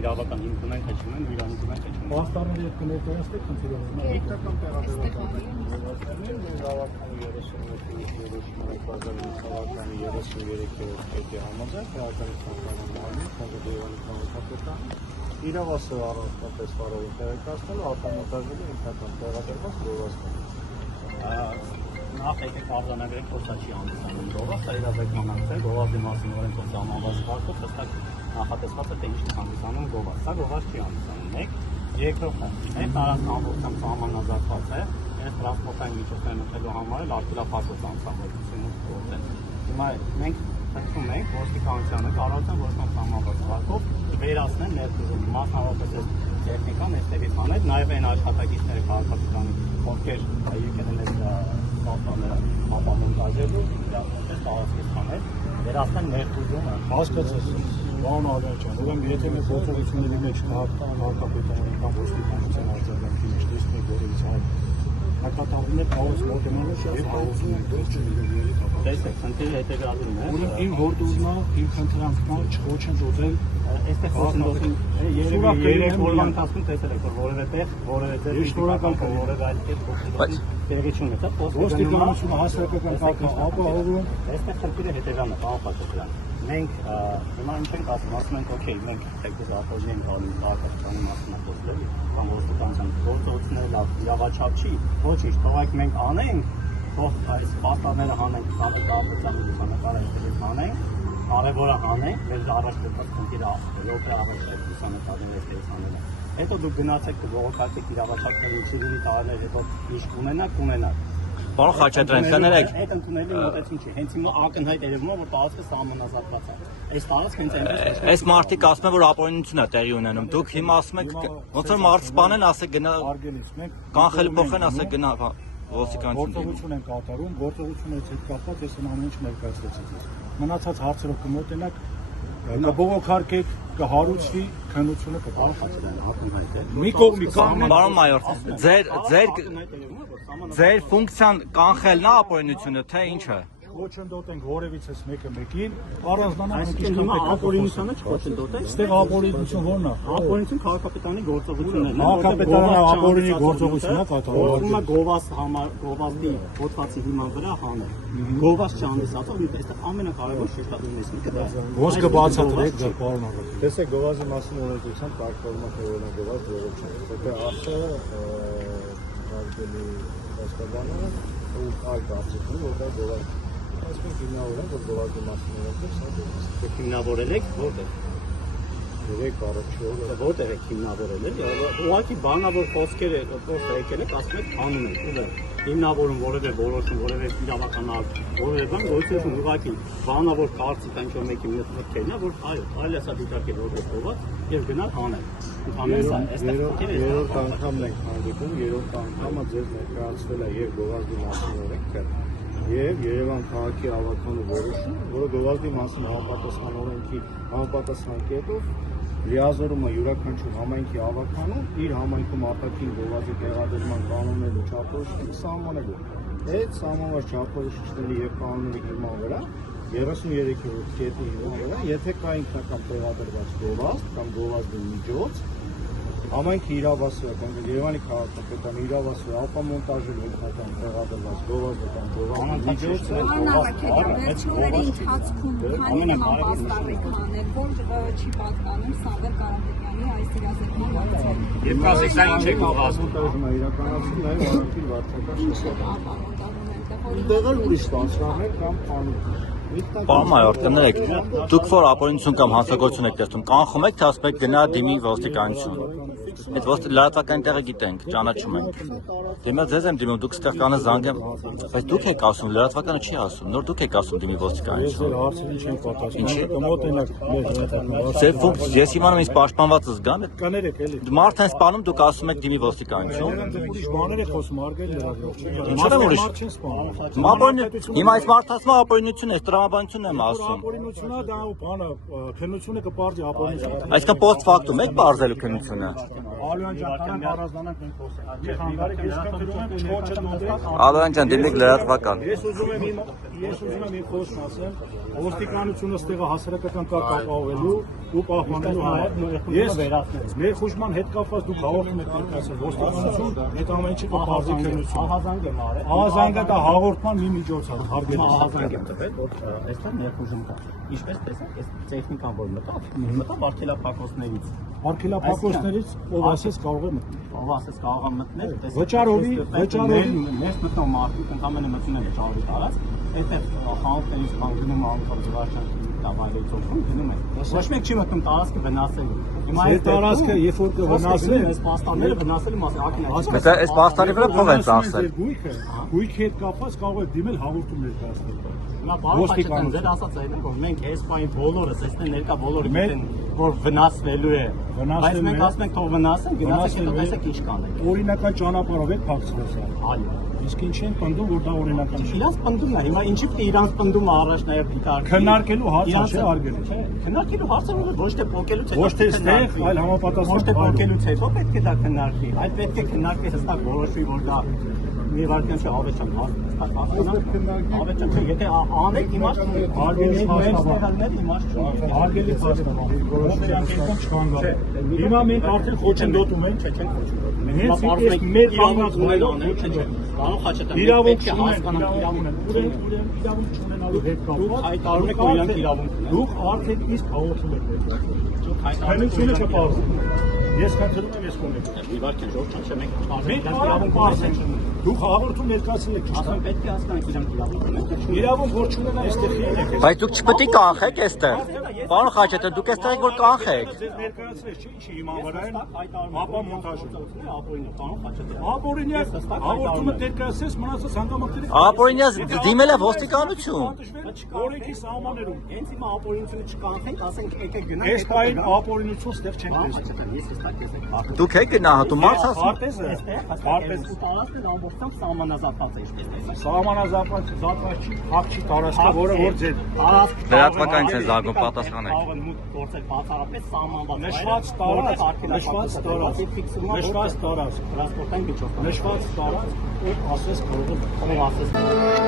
իրավական հիմք ունենք, թե չունենք, իրավունք ունենք, թե չունենք։ Պաստառների հետ կներկայացնեք խնդիրը։ Ինքնական տեղադրվածային իրավասը առանձնապես վարողի տեղեկացնելու ավտոմատազելի ինքնական տեղադրված գովազդներ։ Նախ եկեք արձանագրեք փոսա չի հանդիսանում գովազդ, սա իրավական ակտ է, գովազդի մասին օրենքով սահմանված կարգով հստակ նախատեսված է թե ինչ է հանդիսանում գովազդ, սա գովազդ չի հանդիսանում։ Մեկ, երկրորդը, այս տարածքն ամբողջությամբ սահմանազատված է, այս տրանսպորտային միջոցներն ուտելու համար էլ արտադրապաշտոց անցավետությունը գործել։ Հիմա մենք խնդրում ենք ոստիկանությանը կառավարության որոշման սահմանված կարգով վերացնել ներդրում, մասնավորապես այս տեխնիկան այստեղից անել, նաև այն աշխատակիցները քաղաքապետարանի ովքեր եկել են այս սահմանները ապամոնտաժելու, իրապես տարածքից անել, վերացնել ներդրումը։ Հասկացած Պարոն Ալիյան, ուրեմն եթե մենք գործողությունների մեջ քաղաքապետարանի կամ ոստիկանության արձագանքի մեջ տեսնենք որևէ հակատաղիներ կարող մոտենալու եւ Տեսեք, խնդիրը հետեւյալն է։ Ուրեմն իմ հորդորնա, իմ խնդրանքն է չխոչընդոտել այստեղ խոչընդոտին երեք օրվա ընթացքում տեսել եք որ որևէ տեղ, որևէ տեղ որևէ այլ տեղ խոչընդոտի տեղի չունեցավ։ Ոստիկանությունը հասարակական կարգը ապահովում։ Այստեղ խնդիրը հետեւյալն է, պարոն Խաչատրյան։ Մենք հիմա ինչ ենք ասում ենք օքեյ, մենք թեկուզ ապօրինի ենք անում քաղաքացիների մասնակցել կամ ոստիկանության գործողությունները լավ իրավաչափ չի, ոչինչ, թողեք մենք անենք, թող այս պաստառները հանենք, քաղաքացիական լուսանկարը այստեղից հանենք, կարևորը հանենք, մեր առաջ դեպքում խնդիրը րոպե առաջ այդ լուսանկարները այստեղից անելը։ Հետո դուք գնացեք կբողոքացեք իրավաչափների ցիվիլի տարիներ հետո ինչ կունենաք։ Պարոն Խաչատրյան, կներեք։ Այդ ընդունելի մոտեցում չի։ Հենց հիմա ակնհայտ երևում է, որ տարածքը սահմանազատված է։ Այս տարածքը հենց այնպես է։ Այս մարդիկ ասում են, որ ապօրինություն է տեղի ունենում։ Դուք հիմա ասում եք, ոնց որ մարդ սպանեն, ասեք գնա Արգելից մենք կանխել փոխեն, ասեք գնա ոստիկանություն։ գործողություն ենք կատարում, գործողությունից հետ կապված ես ամեն ինչ ներկայացրեցի ձեզ։ Մնացած հարցերով կմոտենաք, կբողոքարկեք, կհարուցվի, քննությունը կկարողացնեն ակնհայտ է։ Մի կողմի կողմը Պարոն մայոր, ձեր ֆունկցիան կանխելն է ապօրինությունը, թե ինչը։ Ոչնդոտենք որևիցս մեկը մեկին, առանձնանանք Այսինքն հիմա ապօրինությանը չոչնդոտեք։ Այստեղ ապօրինություն ո՞րն է։ Ապօրինություն քաղաքապետարանի գործողություններն են։ Քաղաքապետարանը ապօրինի գործողություն է կատարում։ Որոնք գովազդի հոդվածի հիման վրա հանել։ Գովազդ չհանդիսացող այստեղ ամենակարևոր շեշտադրումից մեկը դա է։ Ոսկը բացատրեք դա պարոն Ալիյան։ Տեսեք գովազդի մասին օրենսդրությամբ կարգավորման թեորիան գովազդ որոշ չէ։ Եթե ասը արգելի հաստատանը ու այլ կարծիքն որ դա գովազդ այսպես հիմնավորեն որ գովազդի մասին օրենսդրությամբ սա գովազդ։ Դուք հիմնավորել եք որտեղ։ Երեք առողջով Որտեղ եք հիմնավորել եք։ Ուղղակի բանավոր խոսքերը պրոստը եկել եք ասում եք անում եք ու հիմնավորում որևէ որոշում, որևէ իրավական ակտ, որևէ բան գործություն ուղղակի բանավոր կարծիք ինչ որ մեկի մտքերն է, որ այո, այլ է սա դիտարկել որպես գովազդ եւ գնալ հանել։ երրորդ անգամն ենք հանդիպում, երրորդ անգամը ձեզ ներկայացվել է եւ գովազդի մասին օրենքը եւ Երևան քաղաքի ավականու որոշում, որը գովազդի մասին համապատասխան օրենքի համապատասխան կետով լիազորումը յուրաքանչյուր համայնքի ավականու իր համայնքում արտաքին գովազդի տեղադրման կանոնների չափորոշիչը սահմանելու։ Այդ սահմանված չափորոշիչների եւ կանոնների հիման վրա 33-րդ կետի հիման վրա, եթե կա ինքնական տեղադրված գովազդ կամ գովազդի միջոց, համայնքի իրավասու կամ Երևանի քաղաքապետարանի իրավասու ապամոնտաժելու ինքնական տեղադրված գովազդը կամ գովազդի միջոցը վերջինների ընթացքում քանի նման պաստառ եք անել, որ չի պատկանում Սամվել Կարապետյանի այս իրազեկման հարցերը։ Եվ կասեք սա ինչ է գովազդը։ ապամոնտաժումը իրականացնում նաև առանցին վարչական Ինչ է շրջան։ ապամոնտաժում այնտեղ, որ Տեղը ուրիշ բանջարներ կամ կանոն։ Պարոն մայոր, կներեք, դուք որ ապօրինություն կամ հանցագործություն եք տեսնում, կանխում եք, թե ասում եք գնա դիմի ոստիկանություն։ Այդ լրատվական տեղը գիտենք, ճանաչում ենք։ Դիմել ձեզ եմ դիմում, դուք ստեղ կանը զանգեմ, բայց դուք եք ասում, լրատվականը չի ասում, նոր դուք եք ասում դիմի ոստիկանություն։ Հարցերին չեն պատասխանում։ Կմոտենաք Ձեր ֆունկցիա, ես իմանամ ինձ պաշտպանվածը զգամ, կներեք էլի։ մարդ են սպանում, դուք ասում եք դիմի ոստիկանություն։ Ուրիշ բաներ եք խոսում, արգել լրագրող չի։ Ինչո՞ւ եմ ուրիշ։ Հիմա այս մարդը ասում է ապօրինություն է, տրամաբանություն եմ ասում։ Ապօրինությունն դա ու բանը քննությունը կպարզի ապօրինությունը։ Այսինքն post factum եք բարձելու քննությունը։ Ալոյան ջան, կանանք առանձնանանք մենք խոսենք։ Խանգարեք, ես կընտրում եմ չոչը դուտեք։ Ալոյան ջան, դիմեք լրատվական։ Ես ուզում եմ իմ խոսքն ասեմ, ոստիկանությունը ստեղը հասարակական կարգ ապահովելու ու պահպանելու համար։ Ես մեր խուժման հետ կապված դուք հաղորդում եք ներկայացրել ոստիկանություն, այդ ամեն ինչը կփարզի քննություն։ Ահազանգ եմ արել։ Ահազանգը դա հաղորդման մի միջոց է, հարգելի։ Ահազանգ եմ տվել, որ այստեղ ներխուժում կա։ Ինչպես տեսեք, այս տեխնիկան որ մտավ արգելափակոցներից։ Արգելափակոցներից ով ասես կարող է մտնել։ Ով ասես կարող է մտնել, Վճարովի մեր մտնում մարդիկ ընդամենը մտնում են վճարովի տարած, այդտեղ խանութներից խանգնում անգամ զվարճանքի տավալից օգնում գնում են։ Ոչ մեկ չի մտնում տարածքը վնասելու։ Հիմա այս տարածքը երբ որ կվնասվի, այս պաստանները վնասելու մասին ակնհայտ։ Բայց այս պաստանի վրա փող են ծախսել։ Գույքի հետ կապված կարող է դիմել հաղորդում ներկայացնել։ Հիմա բարոյ Խաչատրյան ձեր ասած է որ մենք այս բանի բոլորս այստեղ ներկա բոլորը գիտեն որ վնասվելու է։ Բայց մենք ասում ենք թող վնասեն, գնացեք հետո տեսեք ինչ կանեն։ Օրինական ճանապարհով է փակցվել սա։ Այո։ Իսկ ինչ են պնդում որ դա օրինական չէ։ Իրանց պնդումն է, հիմա ինչի՞ պետք է իրանց պնդումը առաջ նաև դիտարկվի։ Քննարկելու հարցը չէ արգելը։ Քննարկելու հարցը ոչ թե փոկելուց հետո։ Ոչ թե ստեղ, այլ համապատասխան։ Ոչ թե փոկելուց հետո պետք է դա քննարկվի։ Այդ պետք է քննարկվի հստակ որոշվի որ դա մի վարքյան չէ ավերջան հստակ ավերջան չէ եթե անեք իմաստ չունի Արգելի ստեղալներ իմաստ չունի արգելի փաստաբան հիմա մենք արդեն խոչընդոտում ենք չենք խոչընդոտում հենց մեր կանգնածները չէ Պարոն Խաչատրյան իրավունք պետք է հասկանանք իրավունք չունենալու հետ կապված հայտարարում եք որ իրանք իրավունք ունեն դուք արդեն իսկ հաղորդում եք քննությունը չպարզի ես խնդրում եմ ես կոնեք մի վարքյան ժողովուրդ չէ մենք իրավունք ունենք դուք հաղորդում ներկայացրել եք ասում պետք է հասկանանք իրանք իրավունք ունեն իրավունք որ չունենա այստեղ եք Բայց դուք չպետք է կանխեք այստեղ։ Պարոն Խաչատրյան, դուք այստեղ եք որ կանխեք։ ձեզ ներկայացրել չի ինչի հիմա վրան ապա մոնտաժը ապօրինը պարոն Խաչատրյան ապօրինյա հաղորդումը ներկայացրես մնացած հանգամանքները Ապօրինյա դիմել է ոստիկանություն։ օրենքի սահմաններում հենց հիմա ապօրինությունը չկանխենք ասենք եկեք գնանք այս պայն ապօրինություն ստեղ չենք տեսնում ես հստակ տեսեք Դուք եք գնահատում մարդ ասում։ Պարտեզը պարտեզ տարածքն ամբողջությամբ սահմանազատված է ինչպես տեսակ սահմանազատված չի հակ չի տարածքը որը որ ձեր Լրատվական չեն զարգում պատասխանեք։ կարող են մուտք գործել բացառապես սահմանված նշված տարած նշված տարած տրանսպորտային միջոց նշված տարած ու ասես կարող է ասես